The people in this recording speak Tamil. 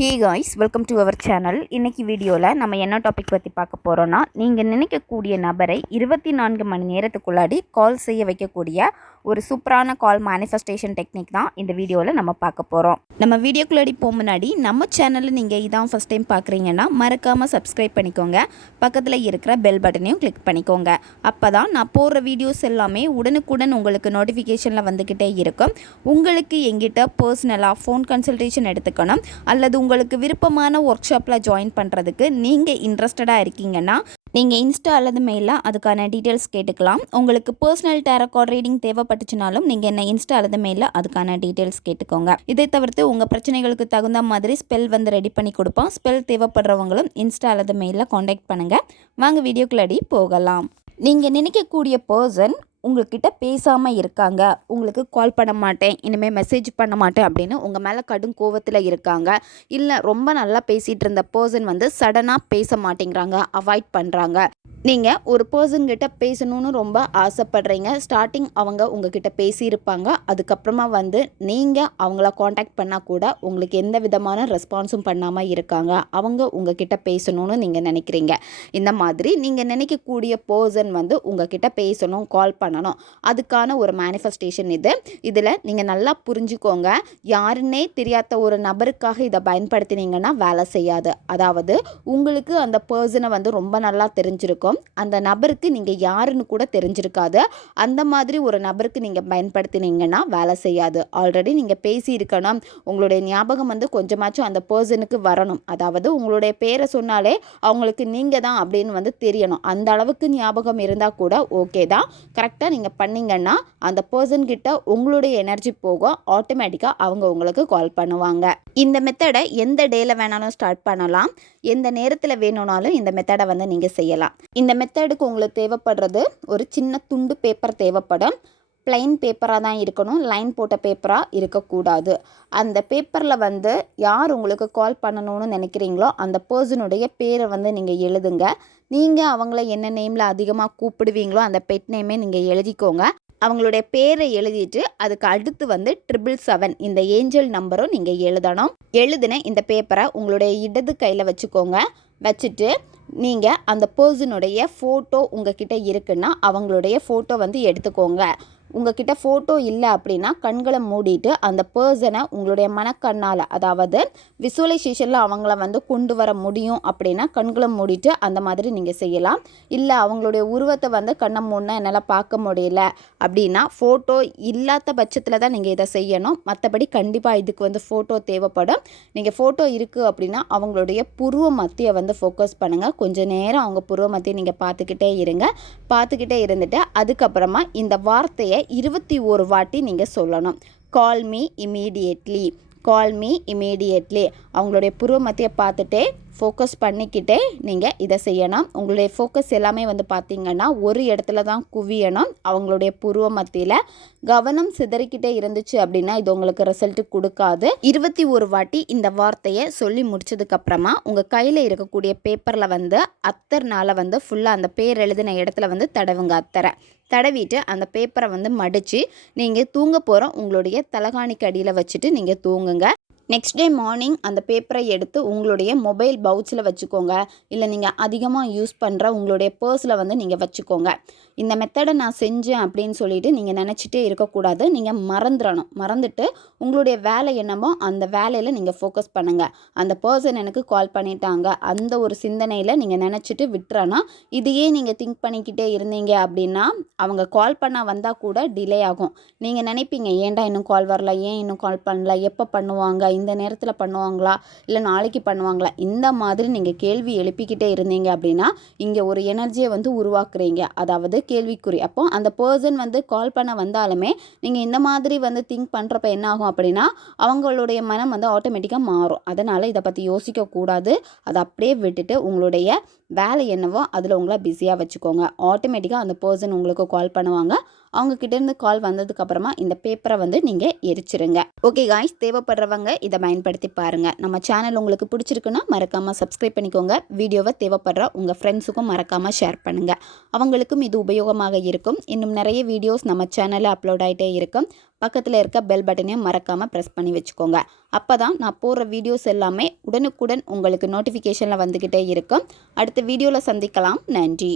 Hey guys, welcome to our channel. இன்றைக்கி வீடியோவில் நம்ம என்ன டாபிக் பற்றி பார்க்க போகிறோன்னா, நீங்கள் நினைக்கக்கூடிய நபரை 24 மணி நேரத்துக்குள்ளாடி கால் செய்ய வைக்கக்கூடிய ஒரு சூப்பரான கால் மேனிஃபெஸ்டேஷன் டெக்னிக் தான் இந்த வீடியோவில் நம்ம பார்க்க போகிறோம். நம்ம வீடியோக்குள்ளாடி போக முன்னாடி நம்ம சேனலில் நீங்கள் இதான் ஃபஸ்ட் டைம் பார்க்குறீங்கன்னா மறக்காமல் சப்ஸ்கிரைப் பண்ணிக்கோங்க. பக்கத்தில் இருக்கிற பெல் பட்டனையும் கிளிக் பண்ணிக்கோங்க. அப்போ தான் நான் போடுற வீடியோஸ் எல்லாமே உடனுக்குடன் உங்களுக்கு நோட்டிஃபிகேஷனில் வந்துக்கிட்டே இருக்கும். உங்களுக்கு எங்கிட்ட பர்சனலாக ஃபோன் கன்சல்டேஷன் எடுத்துக்கணும் அல்லது உங்களுக்கு விருப்பமான ஒர்க் ஷாப்பில் ஜாயின் பண்ணுறதுக்கு நீங்கள் இன்ட்ரெஸ்டடாக இருக்கீங்கன்னா நீங்கள் இன்ஸ்டா அல்லது மெயிலில் அதுக்கான டீட்டெயில்ஸ் கேட்டுக்கலாம். உங்களுக்கு பர்சனல் டேரோ கார்ட் ரீடிங் தேவைப்பட்டுச்சுனாலும் நீங்கள் என்ன இன்ஸ்டா அல்லது மெயிலில் அதுக்கான டீட்டெயில்ஸ் கேட்டுக்கோங்க. இதை தவிர்த்து உங்கள் பிரச்சனைகளுக்கு தகுந்த மாதிரி ஸ்பெல் ரெடி பண்ணி கொடுப்போம். ஸ்பெல் தேவைப்படுறவங்களும் இன்ஸ்டா அல்லது மெயிலில் காண்டாக்ட் பண்ணுங்கள். வாங்க வீடியோக்குள்ளடி போகலாம். நீங்கள் நினைக்கக்கூடிய பர்சன் உங்கள்கிட்ட பேசாமல் இருக்காங்க, உங்களுக்கு கால் பண்ண மாட்டேன், இனிமேல் மெசேஜ் பண்ண மாட்டேன் அப்படின்னு உங்கள் மேலே கடும் கோவத்தில் இருக்காங்க. இல்லை, ரொம்ப நல்லா பேசிகிட்டு இருந்த பர்சன் சடனாக பேச மாட்டேங்கிறாங்க, அவாய்ட் பண்ணுறாங்க. நீங்கள் ஒரு பர்சன்கிட்ட பேசணுன்னு ரொம்ப ஆசைப்படுறீங்க. ஸ்டார்டிங் அவங்க உங்ககிட்ட பேசியிருப்பாங்க. அதுக்கப்புறமா நீங்கள் அவங்கள காண்டாக்ட் பண்ணால் கூட உங்களுக்கு எந்த விதமான ரெஸ்பான்ஸும் பண்ணாமல் இருக்காங்க. அவங்க உங்ககிட்ட பேசணும்னு நீங்கள் நினைக்கிறீங்க. இந்த மாதிரி நீங்கள் நினைக்கக்கூடிய பர்சன் உங்ககிட்ட பேசணும், கால் பண்ணணும். அதுக்கான ஒரு மேனிஃபெஸ்டேஷன் இது. இதில் நீங்கள் நல்லா புரிஞ்சுக்கோங்க. யாருன்னே தெரியாத ஒரு நபருக்காக இதை பயன்படுத்தினீங்கன்னா வேலை செய்யாது. அதாவது உங்களுக்கு அந்த பர்சனை ரொம்ப நல்லா தெரிஞ்சிருக்கும். அந்த நபருக்கு நீங்கள் யாருன்னு கூட தெரிஞ்சிருக்காது. அந்த மாதிரி ஒரு நபருக்கு நீங்கள் பயன்படுத்தினீங்கன்னா வேலை செய்யாது. ஆல்ரெடி நீங்கள் பேசியிருக்கணும். உங்களுடைய ஞாபகம் கொஞ்சமாச்சும் அந்த பர்சனுக்கு வரணும். அதாவது உங்களுடைய பேரை சொன்னாலே அவங்களுக்கு நீங்கள் தான் அப்படின்னு தெரியணும். அந்த அளவுக்கு ஞாபகம் இருந்தால் கூட ஓகே தான். கரெக்டாக நீங்கள் பண்ணிங்கன்னா அந்த பர்சன்கிட்ட உங்களுடைய எனர்ஜி போகும். ஆட்டோமேட்டிக்காக அவங்க உங்களுக்கு கால் பண்ணுவாங்க. இந்த மெத்தடை எந்த டேல வேணாலும் ஸ்டார்ட் பண்ணலாம். எந்த நேரத்தில் வேணும்னாலும் இந்த மெத்தடை நீங்கள் செய்யலாம். இந்த மெத்தடுக்கு உங்களுக்கு தேவைப்படுறது ஒரு சின்ன துண்டு பேப்பர் தேவைப்படும். ப்ளைன் பேப்பராக தான் இருக்கணும், லைன் போட்ட பேப்பராக இருக்கக்கூடாது. அந்த பேப்பரில் யார் உங்களுக்கு கால் பண்ணணும்னு நினைக்கிறீங்களோ அந்த பர்சனுடைய பேரை நீங்கள் எழுதுங்க. நீங்கள் அவங்கள என்ன நேமில் அதிகமாக கூப்பிடுவீங்களோ அந்த பெட் நேமே நீங்கள் எழுதிக்கோங்க. அவங்களுடைய பேரை எழுதிட்டு அதுக்கு அடுத்து 777 இந்த ஏஞ்சல் நம்பரும் நீங்கள் எழுதணும். எழுதின இந்த பேப்பரை உங்களுடைய இடது கையில் வச்சுக்கோங்க. வச்சுட்டு நீங்கள் அந்த பர்சனுடைய ஃபோட்டோ உங்ககிட்ட இருக்குன்னா அவங்களுடைய ஃபோட்டோ எடுத்துக்கோங்க. உங்ககிட்ட ஃபோட்டோ இல்லை அப்படின்னா கண்களை மூடிட்டு அந்த பர்சனை உங்களுடைய மனக்கண்ணால், அதாவது விசுவலைசேஷனில் அவங்கள கொண்டு வர முடியும் அப்படின்னா கண்களை மூடிட்டு அந்த மாதிரி நீங்கள் செய்யலாம். இல்லை அவங்களுடைய உருவத்தை கண்ணை மூடினா என்னால் பார்க்க முடியல அப்படின்னா ஃபோட்டோ இல்லாத பட்சத்தில் தான் நீங்கள் இதை செய்யணும். மற்றபடி கண்டிப்பாக இதுக்கு ஃபோட்டோ தேவைப்படும். நீங்கள் ஃபோட்டோ இருக்குது அப்படின்னா அவங்களுடைய புருவ மத்தியை ஃபோக்கஸ் பண்ணுங்கள். கொஞ்சம் நேரம் அவங்க புருவ மத்தியை நீங்கள் பார்த்துக்கிட்டே இருங்க. பார்த்துக்கிட்டே இருந்துட்டு அதுக்கப்புறமா இந்த வார்த்தையை 21 வாட்டி நீங்கள் சொல்லணும். Call me immediately, call me immediately. அவங்களுடைய புருவ மத்தியை பார்த்துட்டே ஃபோக்கஸ் பண்ணிக்கிட்டே நீங்கள் இதை செய்யணும். உங்களுடைய ஃபோக்கஸ் எல்லாமே பார்த்திங்கன்னா ஒரு இடத்துல தான் குவியணும். அவங்களுடைய புருவ மத்தியில் கவனம் சிதறிக்கிட்டே இருந்துச்சு அப்படின்னா இது உங்களுக்கு ரிசல்ட் கொடுக்காது. 21 வாட்டி இந்த வார்த்தையை சொல்லி முடிச்சதுக்கப்புறமா உங்கள் கையில் இருக்கக்கூடிய பேப்பரில் அத்தர்னால் ஃபுல்லாக அந்த பேர் எழுதின இடத்துல தடவுங்க. அத்தரை தடவிட்டு அந்த பேப்பரை மடித்து நீங்கள் தூங்க போகிற உங்களுடைய தலகாணிக்கு அடியில் வச்சுட்டு நீங்கள் தூங்குங்க. நெக்ஸ்ட் டே மார்னிங் அந்த பேப்பரை எடுத்து உங்களுடைய மொபைல் பவுச்சில் வச்சுக்கோங்க. இல்லை நீங்கள் அதிகமாக யூஸ் பண்ணுற உங்களுடைய பர்ஸில் நீங்கள் வச்சுக்கோங்க. இந்த மெத்தடை நான் செஞ்சேன் அப்படின்னு சொல்லிட்டு நீங்கள் நினச்சிட்டே இருக்கக்கூடாது. நீங்கள் மறந்துட்டு உங்களுடைய வேலை என்னமோ அந்த வேலையில் நீங்கள் ஃபோக்கஸ் பண்ணுங்கள். அந்த பர்சன் எனக்கு கால் பண்ணிட்டாங்க அந்த ஒரு சிந்தனையில் நீங்கள் நினச்சிட்டு விட்டுறனா. இதையே நீங்கள் திங்க் பண்ணிக்கிட்டே இருந்தீங்க அப்படின்னா அவங்க கால் பண்ண வந்தால் கூட டிலே ஆகும். நீங்கள் நினைப்பீங்க, ஏன்டா இன்னும் கால் வரல, ஏன் இன்னும் கால் பண்ணல, எப்போ பண்ணுவாங்க, இந்த நேரத்தில் பண்ணுவாங்களா, இல்லை நாளைக்கு பண்ணுவாங்களா, இந்த மாதிரி நீங்கள் கேள்வி எழுப்பிக்கிட்டே இருந்தீங்க அப்படின்னா இங்கே ஒரு எனர்ஜியை உருவாக்குறீங்க. அதாவது கேள்விக்குறி. அப்போ அந்த பர்சன் கால் பண்ண வந்தாலுமே நீங்கள் இந்த மாதிரி திங்க் பண்ணுறப்ப என்ன ஆகும் அப்படின்னா அவங்களுடைய மனம் ஆட்டோமேட்டிக்காக மாறும். அதனால் இதை பற்றி யோசிக்கக்கூடாது. அதை அப்படியே விட்டுட்டு உங்களுடைய வேலை என்னவோ அதில் உங்களை பிஸியாக வச்சுக்கோங்க. ஆட்டோமேட்டிக்காக அந்த பர்சன் உங்களுக்கு கால் பண்ணுவாங்க. அவங்கக்கிட்டேருந்து கால் வந்ததுக்கப்புறமா இந்த பேப்பரை வந்து நீங்கள் எரிச்சிருங்க. ஓகே காய்ஸ், தேவைப்படுறவங்க இதை பயன்படுத்தி பாருங்கள். நம்ம சேனல் உங்களுக்கு பிடிச்சிருக்குன்னா மறக்காமல் சப்ஸ்கிரைப் பண்ணிக்கோங்க. வீடியோவை தேவைப்படுற உங்கள் ஃப்ரெண்ட்ஸுக்கும் மறக்காமல் ஷேர் பண்ணுங்கள். அவங்களுக்கும் இது உபயோகமாக இருக்கும். இன்னும் நிறைய வீடியோஸ் நம்ம சேனலில் அப்லோட் ஆகிட்டே இருக்கும். பக்கத்தில் இருக்க பெல் பட்டனையும் மறக்காமல் ப்ரெஸ் பண்ணி வச்சுக்கோங்க. அப்போ தான் நான் போடுற வீடியோஸ் எல்லாமே உடனுக்குடன் உங்களுக்கு நோட்டிஃபிகேஷனில் வந்துக்கிட்டே இருக்கும். அடுத்த வீடியோவில் சந்திக்கலாம். நன்றி.